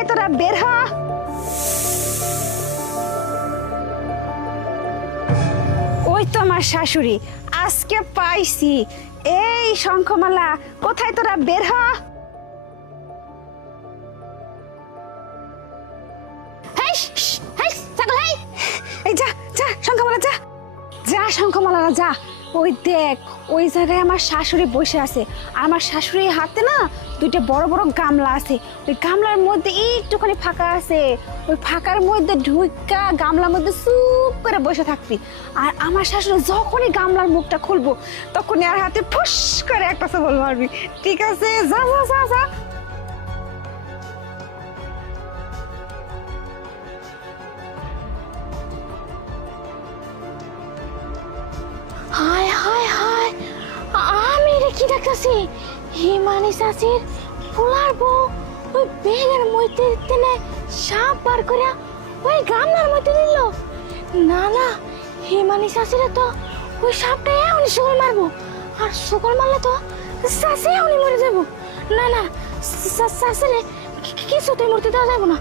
কোথায় তোরা বের হ। ওই তো আমার শাশুড়ি, আজকে পাইছি। এই শঙ্খমালা, কোথায় তোরা বের হ। এই যা যা শঙ্খমালা, যা যা শঙ্খমালা যা। ওই দেখ, ওই জায়গায় আমার শাশুড়ি বসে আছে। আর আমার শাশুড়ির হাতে না দুইটা বড় বড় গামলা আছে। ওই গামলার মধ্যে একটুখানি ফাঁকা আছে। ওই ফাঁকার মধ্যে ঢুকা গামলার মধ্যে চুপ করে বসে থাকবি। আর আমার শাশুড়ি যখনই গামলার মুখটা খুলবো তখনই আর হাতে ফুস করে একটা সবল মারবি। ঠিক আছে, যা যা যা যা। হায় হায় হায়, আমি রে কি দেখতেছি? হিমানি চাচির পোলার বউ ওই ব্যাগের মধ্যে তেনে সাপ বার করে ওই গামলার মধ্যে দিল। না না, হিমানি চাচিরে তো ওই সাপটা এমনি শুকর মারবো। আর শুকর মারলে তো চাচি এমনি মরে যাবো। না না, চাচিরে কিছুতেই মরতে দেওয়া যাবো না।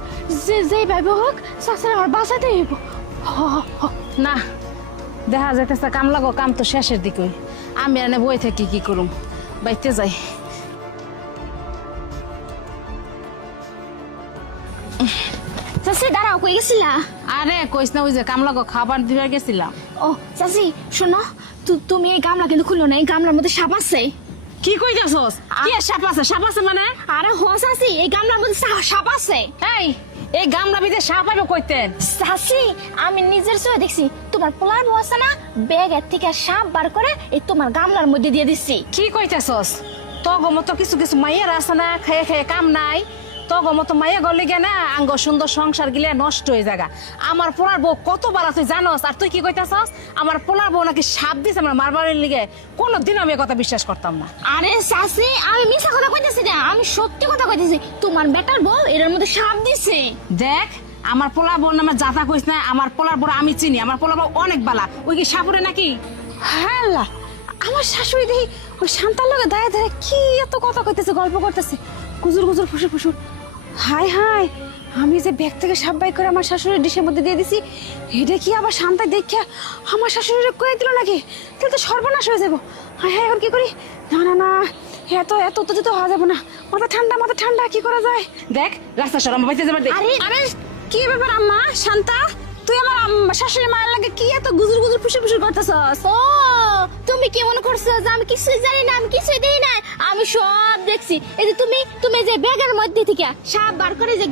যেইভাবে হোক চাচিরে আমার বাঁচাতে হইব। না, দেখা যাইতেছে কাম লাগো, কাম তো শেষের দিকে। আমি এনে বই থাকি কি করুম, বাইতে যাই। চাচি দাঁড়াও, কই গেছিলা? আরে কইস না, ওই যে কাম লাগো খাবার দিবার গেছিলাম। ও চাচি শোনো, তুমি এই গামলা কিন্তু খুললো না, এই গামলার মধ্যে সাপ আছে। কি কইতাছস? কি সাপ আছে? সাপ আছে মানে? আরে হ চাচি, এই গামলার মধ্যে সাপ আছে। এই গামলা ভিতরে সাপ আইব কইতেন? চাচি আমি নিজের চোখে দেখছি, তোমার পোলার বউ আছে না, ব্যাগের থেকে সাপ বার করে এই তোমার গামলার মধ্যে দিয়ে দিচ্ছি। কি কইতাছস? তগো মতো কিছু কিছু মাইয়ার আছে না, খেয়ে খেয়ে কাম নাই। তগো মতো মাইয়া গলে গে না, আঙ্গ সুন্দর সংসার গিলে নষ্ট হয়ে জায়গা। আমার পোলার বউ কতবার তুই জানোস, আর তুই কি কইতাছস? আমার পোলার বউ নাকি সাপ দিছে আমার মারবারের লিগে। কোনদিন আমি কথা বিশ্বাস করতাম না। আরে চাচি আমি মিথ্যা কথা কইতেছি না, আমি সত্যি কথা কইতেছি। তোমার বেটার বউ এর মধ্যে সাপ দিছে। দেখ, আমার পোলার বউ নামে যাতা কইস না। আমার পোলার বউ আমি চিনি, আমার পোলার বউ অনেক বালা। ওই কি সাপুরে নাকি? হ্যাঁ, আমার শাশুড়ি দেখি ওই শান্তার লগে দাঁড়িয়ে দাঁড়িয়ে কি এত কথা কইতেছে, গল্প করতেছে, গুজুর গুজুর ফুসুর ফুসুর। হাই হাই, আমি যে ব্যাগ থেকে সাপ বাই করে আমার শাশুড়ির ডিশের মধ্যে দিয়ে দিছি, এটা কি আবার শান্তায় দেখে আমার শাশুড়ির কয়ে দিল নাকি? তাহলে তো সর্বনাশ হয়ে যাবো। হাই হাই, এবার কি করি? না না না, এত এত উত্তেজিত হওয়া যাবে না। মাথা ঠান্ডা, মাথা ঠান্ডা, কি করা যায়? দেখ রাস্তা সরম বাইতে যাবার দেখ। আরে কি ব্যাপার আম্মা? শান্তা, তুই আমার শাশুড়ি মায়ের লাগে কি এত গুজুর গুজুর ফুসুর ফুসুর করতেছস? ও তুমি কি মনে করছো যে আমি কিছুই জানি না, আমি কিছুই দেই না? আমি সব দেখছি। এই যে তুমি যে ব্যাগের মধ্যে থেকে সাপ বার করে যে